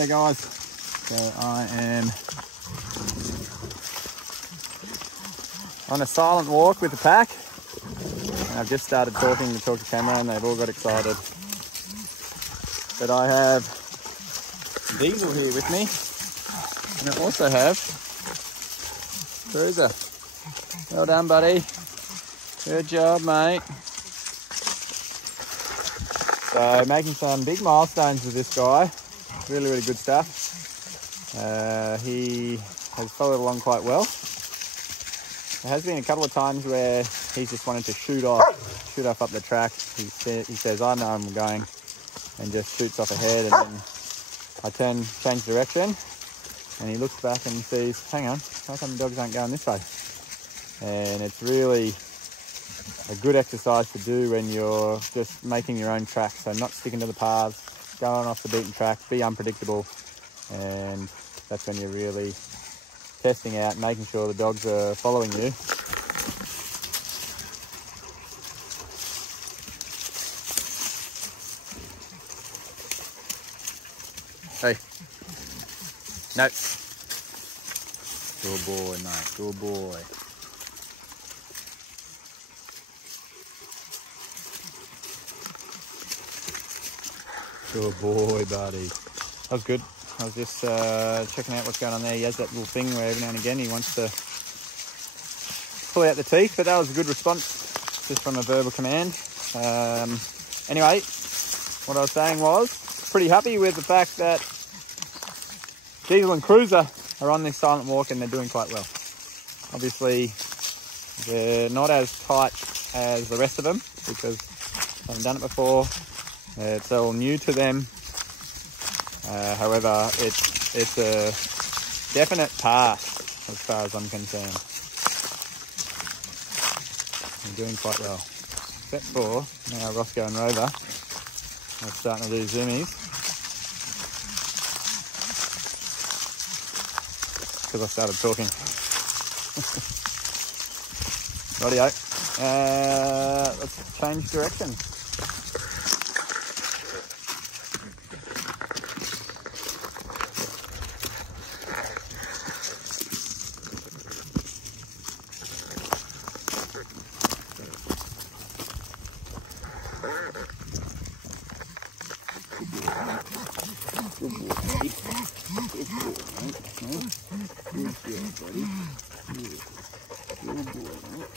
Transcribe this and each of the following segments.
G'day guys. So I am on a silent walk with the pack. And I've just started talking to talk to camera and they've all got excited. But I have Dingo here with me. And I also have Cruiser. Well done, buddy. Good job, mate. So making some big milestones with this guy. Really, really good stuff. He has followed along quite well. There has been a couple of times where he's just wanted to shoot off up the track. He says, I know I'm going, and just shoots off ahead, and then I change direction, and he looks back and sees, hang on, how come the dogs aren't going this way? And it's really a good exercise to do when you're just making your own track, so not sticking to the paths, going off the beaten track, be unpredictable, and that's when you're really testing out, making sure the dogs are following you. Hey, no. Good boy, mate, good boy. Good boy, buddy. That was good. I was just checking out what's going on there. He has that little thing where every now and again he wants to pull out the teeth, but that was a good response just from a verbal command. Anyway, what I was saying was pretty happy with the fact that Diesel and Cruiser are on this silent walk and they're doing quite well. Obviously, they're not as tight as the rest of them because they haven't done it before. It's all new to them. However, it's a definite pass as far as I'm concerned. They're doing quite well. Except for now Roscoe and Rover are starting to do zoomies. Because I started talking. Rightio. Let's change direction. Good boy, buddy. Good boy, mate. Good boy, buddy. Good boy, mate.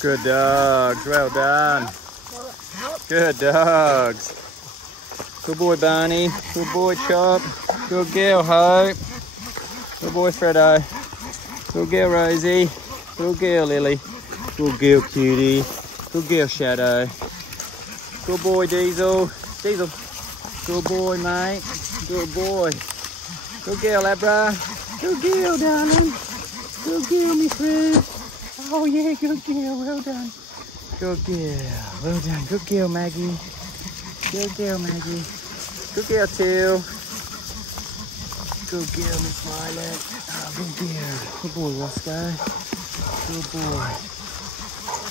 Good dogs, well done. Good dogs. Good boy, Barney. Good boy, Chop. Good girl, Hope. Good boy, Fredo. Good girl, Rosie. Good girl, Lily. Good girl, Cutie. Good girl, Shadow. Good boy, Diesel. Diesel. Good boy, mate. Good boy. Good girl, Abra. Good girl, darling. Good girl, my friend. Oh yeah, good girl. Well done. Good girl. Well done. Good girl, Maggie. Good girl, Maggie. Good girl, too. Good girl, Miss Violet. Oh, good girl. Good boy, Roscoe. Good boy.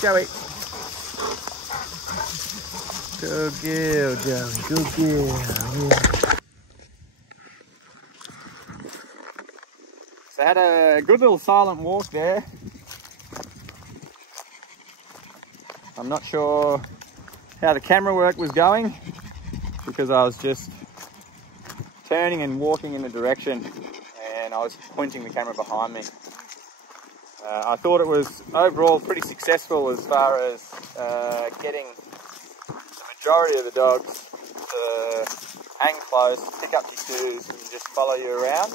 Joey. Good girl, Joey. Good girl. Yeah. So I had a good little silent walk there. I'm not sure how the camera work was going because I was just turning and walking in the direction and I was pointing the camera behind me. I thought it was overall pretty successful as far as getting the majority of the dogs to hang close, pick up your shoes and just follow you around.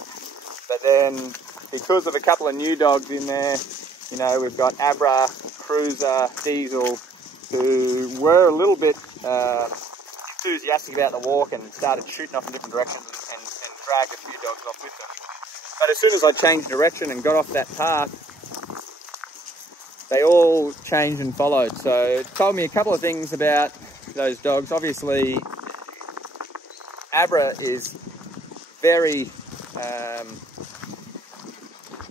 But then because of a couple of new dogs in there, you know, we've got Abra, Cruiser, Diesel, who were a little bit enthusiastic about the walk and started shooting off in different directions and dragged a few dogs off with them. But as soon as I changed direction and got off that path, they all changed and followed. So it told me a couple of things about those dogs. Obviously, Abra is very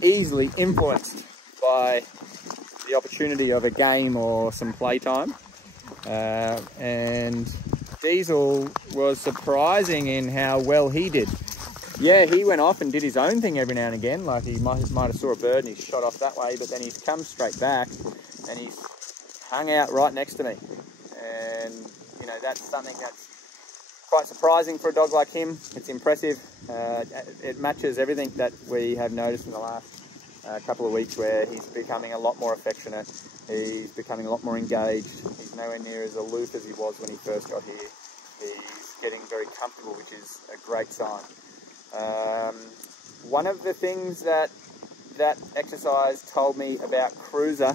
easily influenced by the opportunity of a game or some playtime. And Diesel was surprising in how well he did. Yeah, he went off and did his own thing every now and again, like he might have saw a bird and he shot off that way, but then he's come straight back and he's hung out right next to me. And, you know, that's something that's quite surprising for a dog like him. It's impressive. It matches everything that we have noticed in the last couple of weeks, where he's becoming a lot more affectionate, he's becoming a lot more engaged, he's nowhere near as aloof as he was when he first got here. He's getting very comfortable, which is a great sign. One of the things that exercise told me about Cruiser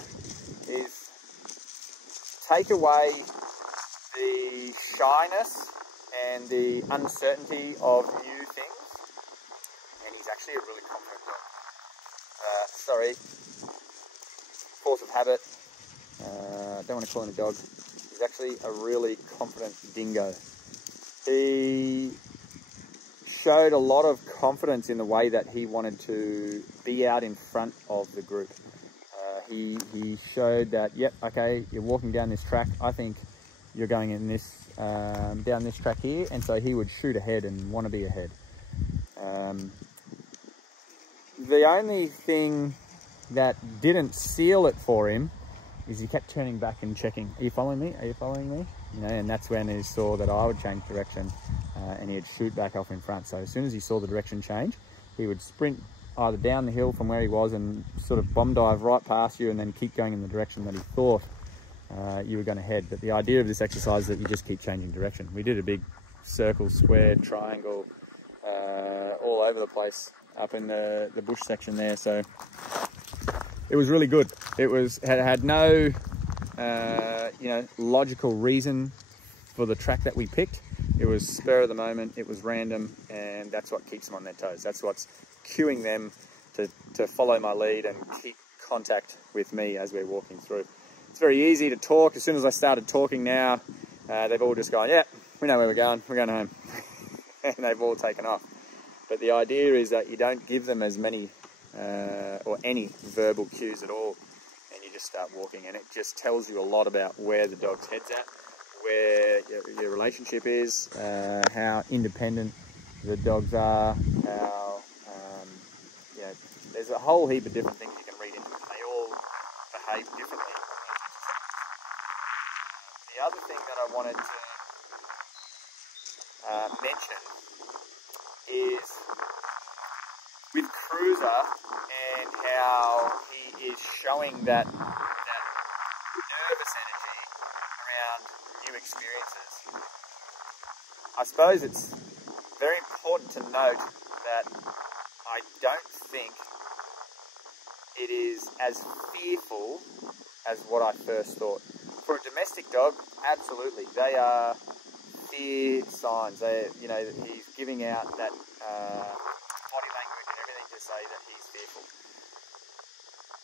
is take away the shyness and the uncertainty of new things, and he's actually a really confident dog. Sorry, force of habit, don't want to call him a dog. He's actually a really confident dingo. He showed a lot of confidence in the way that he wanted to be out in front of the group. He showed that, yep, okay, you're walking down this track, I think you're going in this down this track here, and so he would shoot ahead and want to be ahead. The only thing that didn't seal it for him is he kept turning back and checking, are you following me? Are you following me? You know, and that's when he saw that I would change direction and he'd shoot back off in front. So as soon as he saw the direction change, he would sprint either down the hill from where he was and sort of bomb dive right past you and then keep going in the direction that he thought you were going to head. But the idea of this exercise is that you just keep changing direction. We did a big circle, square, triangle, all over the place up in the bush section there. So it was really good. It had no logical reason for the track that we picked. It was spur of the moment, it was random, and that's what keeps them on their toes. That's what's cueing them to follow my lead and keep contact with me as we're walking through. It's very easy to talk. As soon as I started talking now, they've all just gone, yeah, we know where we're going home. And they've all taken off. But the idea is that you don't give them as many or any verbal cues at all, and you just start walking, and it just tells you a lot about where the dog's head's at, where your relationship is, how independent the dogs are, how there's a whole heap of different things you can read into it. They all behave differently. The other thing that I wanted to mention is with Cruiser and how he is showing that I suppose it's very important to note that I don't think it is as fearful as what I first thought. For a domestic dog, absolutely, they are fear signs. He's giving out that body language and everything to say that he's fearful.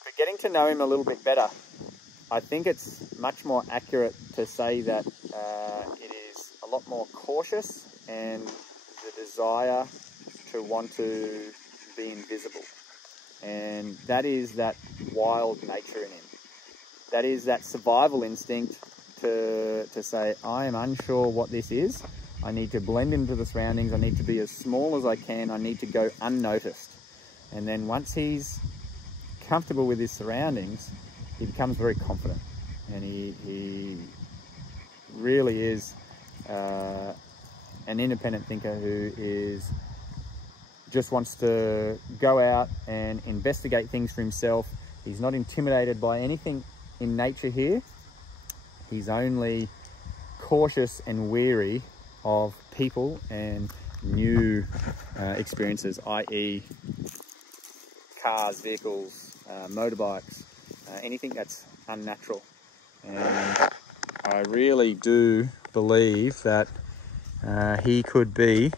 But getting to know him a little bit better, I think it's much more accurate to say that it is a lot more cautious and the desire to want to be invisible. And that is that wild nature in him. That is that survival instinct to say, I am unsure what this is. I need to blend into the surroundings. I need to be as small as I can. I need to go unnoticed. And then once he's comfortable with his surroundings, he becomes very confident. And he really is an independent thinker who just wants to go out and investigate things for himself. He's not intimidated by anything in nature here. He's only cautious and wary of people and new experiences, i.e. cars, vehicles, motorbikes, anything that's unnatural. And I really do believe that he could be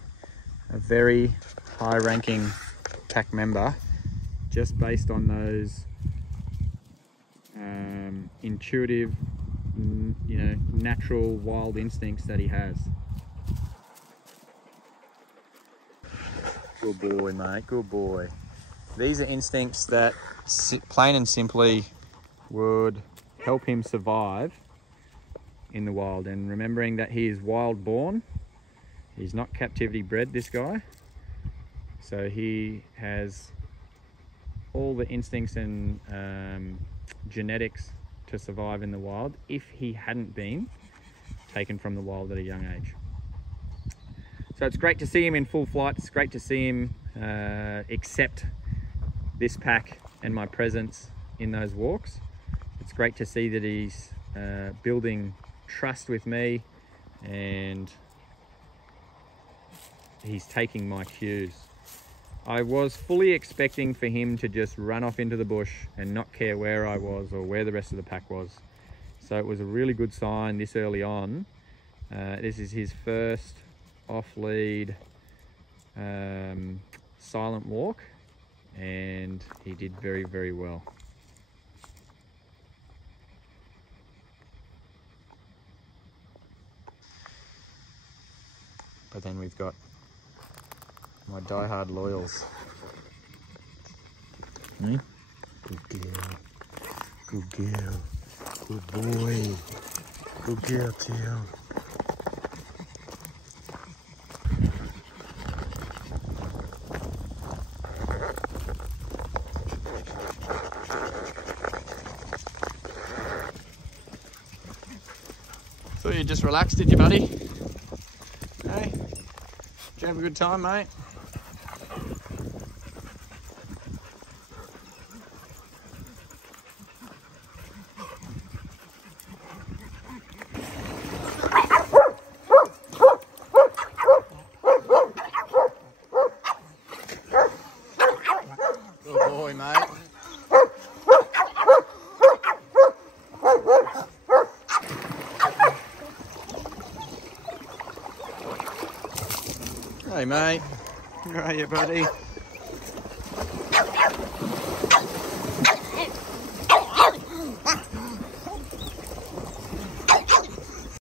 a very high-ranking pack member just based on those intuitive, natural wild instincts that he has. Good boy, mate, good boy. These are instincts that plain and simply would help him survive in the wild. And remembering that he is wild born, he's not captivity bred, this guy. So he has all the instincts and genetics to survive in the wild if he hadn't been taken from the wild at a young age. So it's great to see him in full flight. It's great to see him accept this pack and my presence in those walks. It's great to see that he's building trust with me and he's taking my cues. I was fully expecting for him to just run off into the bush and not care where I was or where the rest of the pack was. So it was a really good sign this early on. This is his first off-lead silent walk, and he did very, very well. But then we've got my die-hard loyals. Good girl, good girl, good boy, good girl too. So you just relaxed, did you, buddy? Hey, did you have a good time, mate? Good boy, mate. Hey, mate. Where are you, buddy?